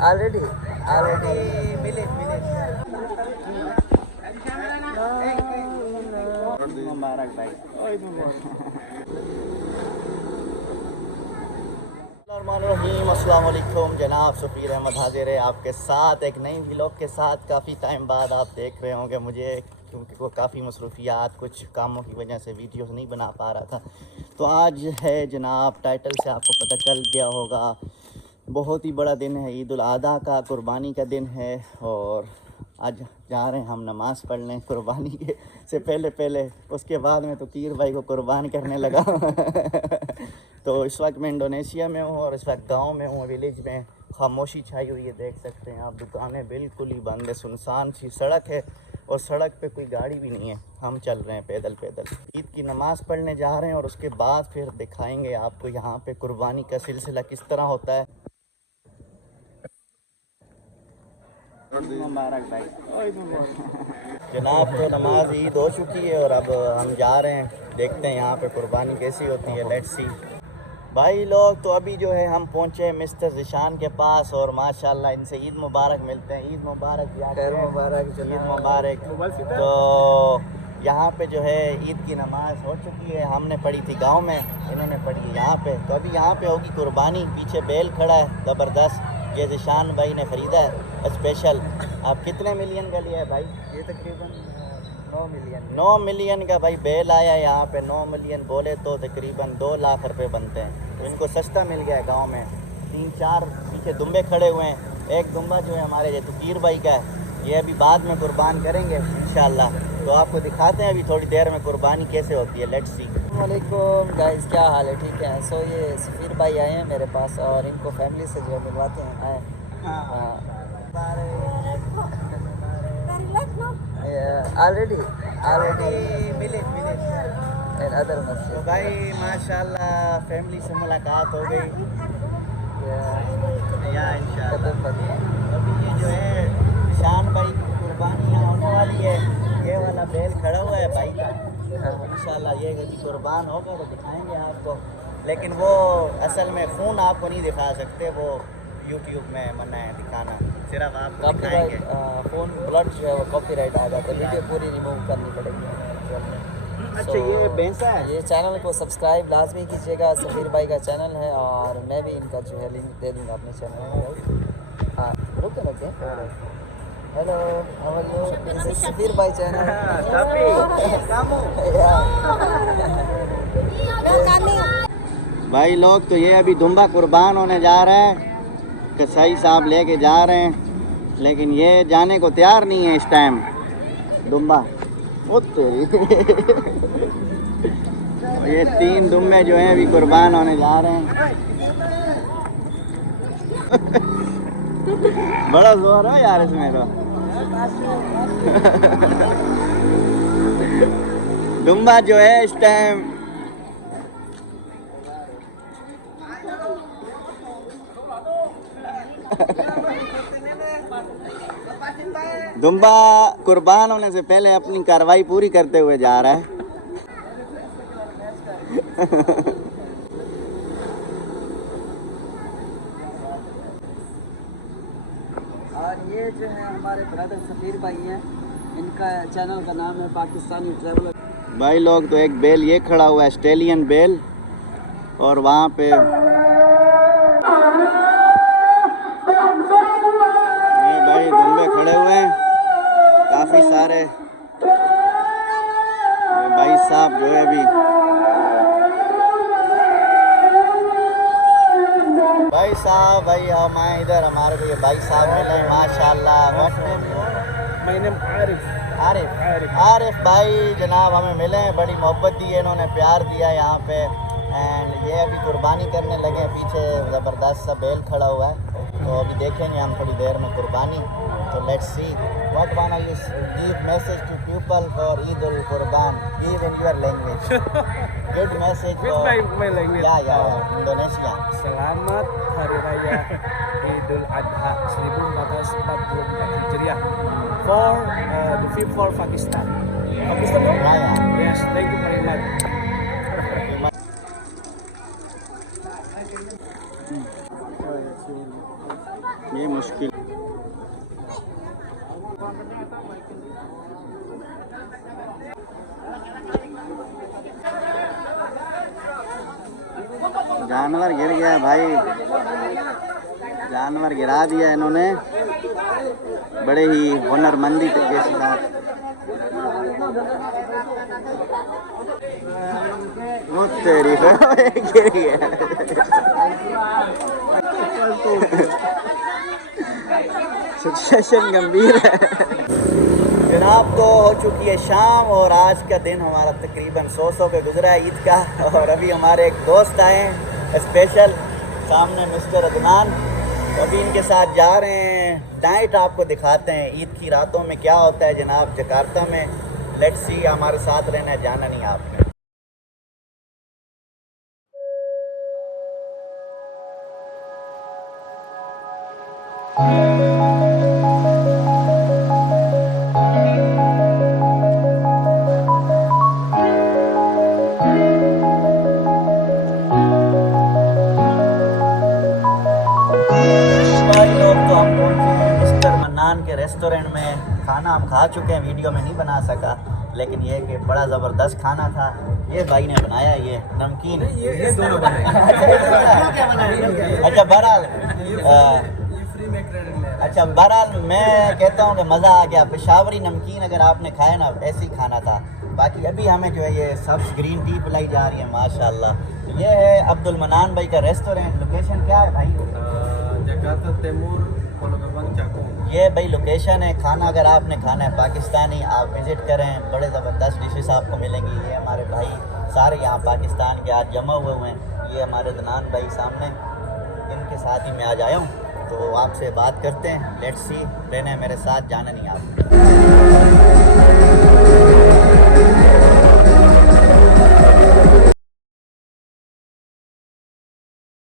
already millet. Mubarak bhai. अस्सलाम वालेकुम, जनाब सफ़ीर अहमद हाजिर है आपके साथ एक नई व्लॉग के साथ। काफ़ी टाइम बाद आप देख रहे होंगे मुझे, क्योंकि वो काफ़ी मसरूफियात कुछ कामों की वजह से वीडियोस नहीं बना पा रहा था। तो आज है जनाब, टाइटल से आपको पता चल गया होगा, बहुत ही बड़ा दिन है, ईद उल अज़हा का, कुर्बानी का दिन है। और आज जा रहे हैं हम नमाज़ पढ़ने कुर्बानी के से पहले। उसके बाद में तो कीर भाई को कुर्बान करने लगा। तो इस वक्त मैं इंडोनेशिया में हूँ और इस वक्त गांव में हूँ, विलेज में। खामोशी छाई हुई है, देख सकते हैं आप, दुकानें बिल्कुल ही बंद है, सुनसान सी सड़क है और सड़क पे कोई गाड़ी भी नहीं है। हम चल रहे हैं पैदल। ईद की नमाज़ पढ़ने जा रहे हैं और उसके बाद फिर दिखाएंगे आपको यहाँ पे कुर्बानी का सिलसिला किस तरह होता है। मुबारक भाई। जनाब, तो नमाज ईद हो चुकी है और अब हम जा रहे हैं, देखते हैं यहाँ पे कुर्बानी कैसी होती है। लेट्स सी भाई लोग। तो अभी जो है हम पहुँचे मिस्टर ज़िशान के पास और माशाल्लाह इनसे ईद मुबारक मिलते हैं। ईद मुबारक यार, ईद मुबारक। तो यहाँ पे जो है ईद की नमाज़ हो चुकी है, हमने पढ़ी थी गांव में, इन्होंने पढ़ी है यहाँ पे। तो अभी यहाँ पे होगी कुर्बानी। पीछे बैल खड़ा है ज़बरदस्त, ये ज़िशान भाई ने ख़रीदा है स्पेशल। आप कितने मिलियन का लिया है भाई? ये तकरीबन 9 मिलियन का भाई बैल आया है यहाँ पे। 9 मिलियन बोले तो तकरीबन 2 लाख रुपए बनते हैं। तो इनको सस्ता मिल गया है गांव में। 3-4 पीछे दुम्बे खड़े हुए हैं। एक दुम्बा जो है हमारे ये तकीर भाई का है, ये अभी बाद में कुर्बान करेंगे इंशाल्लाह। तो आपको दिखाते हैं अभी थोड़ी देर में कुर्बानी कैसे होती है। Let's see. वालेकुम गाइस, क्या हाल है? ठीक है। सो ये सफ़ीर भाई आए हैं मेरे पास और इनको फैमिली से जो है मिलवाते हैं। आए already मिले and other masjid. तो भाई माशाल्लाह फैमिली से मुलाकात हो गई या इंशाल्लाह। अभी ये जो है शान भाई की कुर्बानी यहाँ होने वाली है। ये वाला बैल खड़ा हुआ है भाई का, इंशाल्लाह ये यदि कुर्बान होगा तो दिखाएंगे आपको। लेकिन वो असल में खून आपको नहीं दिखा सकते, वो यूट्यूब में मना है दिखाना, सिर्फ आपको दिखाएंगे। फोन ब्लड जो है वो कॉपीराइट आ जाता है, वीडियो पूरी रिमूव करनी पड़ेगी। अच्छा, ये भैंसा है। ये चैनल को सब्सक्राइब लाजमी कीजिएगा, सफ़ीर भाई का चैनल है और मैं भी इनका जो है लिंक दे दूँगा अपने चैनल में। हाँ रुके। Hello, how are you? This is Safeer भाई चैनल। भाई लोग, तो ये अभी दुम्बा कुर्बान होने जा रहे हैं, कसाई साहब लेके जा रहे हैं, लेकिन ये जाने को तैयार नहीं है इस टाइम। दुम्बा ओ तेरी। ये 3 दुम्बे जो हैं अभी कुर्बान होने जा रहे हैं। बड़ा जोर है यार इसमें तो। दुम्बा जो है इस टाइम दुम्बा कुर्बान होने से पहले अपनी कार्रवाई पूरी करते हुए जा रहा है। और ये जो है हमारे ब्रदर सफ़ीर भाई हैं, इनका चैनल का नाम है पाकिस्तानी ट्रैवलर। भाई लोग, तो एक बैल ये खड़ा हुआ है, ऑस्ट्रेलियन बैल, और वहाँ पे ये भाई दुम्बे खड़े हुए हैं काफ़ी सारे। ये भाई साहब जो है अभी भाई साहब, भाई हम आए इधर, हमारे को ये भाई साहब मिले माशाल्लाह। आरिफ भाई जनाब हमें मिले हैं, बड़ी मोहब्बत दी है इन्होंने, प्यार दिया यहाँ पे। एंड ये अभी कुर्बानी करने लगे हैं, पीछे ज़बरदस्त सा बैल खड़ा हुआ है। तो अभी देखेंगे हम थोड़ी देर में कुर्बानी। तो let's see what wanna you give message to people for Eid ul Qurban, give in your language, good message with my language. या Indonesia. Selamat Hari Raya Idul Adha 1444 Hijriah for the people for Pakistan. Pakistan? Yes, thank you very much. ये मुश्किल। जानवर गिर गया भाई, जानवर गिरा दिया इन्होंने बड़े ही हुनरमंदी के साथ। वो तेरी गिर गया। सिचुएशन गंभीर है जनाब। तो हो चुकी है शाम और आज का दिन हमारा तकरीबन 100 पे गुजरा है ईद का। और अभी हमारे एक दोस्त आए हैं स्पेशल, सामने मिस्टर अदनान। तो अभी इनके साथ जा रहे हैं, नाइट आपको दिखाते हैं ईद की रातों में क्या होता है जनाब जकार्ता में। लेट्स सी, हमारे साथ रहना है, जाना नहीं आपने। के रेस्टोरेंट में खाना हम खा चुके हैं, वीडियो में नहीं बना सका, लेकिन ये कि बड़ा ज़बरदस्त खाना था। ये भाई ने बनाया, ये नमकीन ये दोनों बनाए। अच्छा बहरहाल अच्छा बहरहाल मैं कहता हूँ कि मज़ा आ गया। पेशावरी नमकीन अगर आपने खाया ना, ऐसे ही खाना था। बाकी अभी हमें जो है ये सब्ज़ ग्रीन टी पिलाई जा रही है माशाल्लाह। ये है अब्दुल मनान भाई का रेस्टोरेंट। लोकेशन क्या है भाई? जकार्ता तैमूर चाकू। ये भाई लोकेशन है। खाना अगर आपने खाना है पाकिस्तानी, आप विज़िट करें, बड़े ज़बरदस्त डिशेस आपको मिलेंगी। ये हमारे भाई सारे यहाँ पाकिस्तान के आज जमा हुए हुए हैं। ये हमारे अदनान भाई सामने, इनके साथ ही मैं आज आया हूँ, तो आपसे बात करते हैं। लेट्स सी, रहना है मेरे साथ, जाना नहीं आप।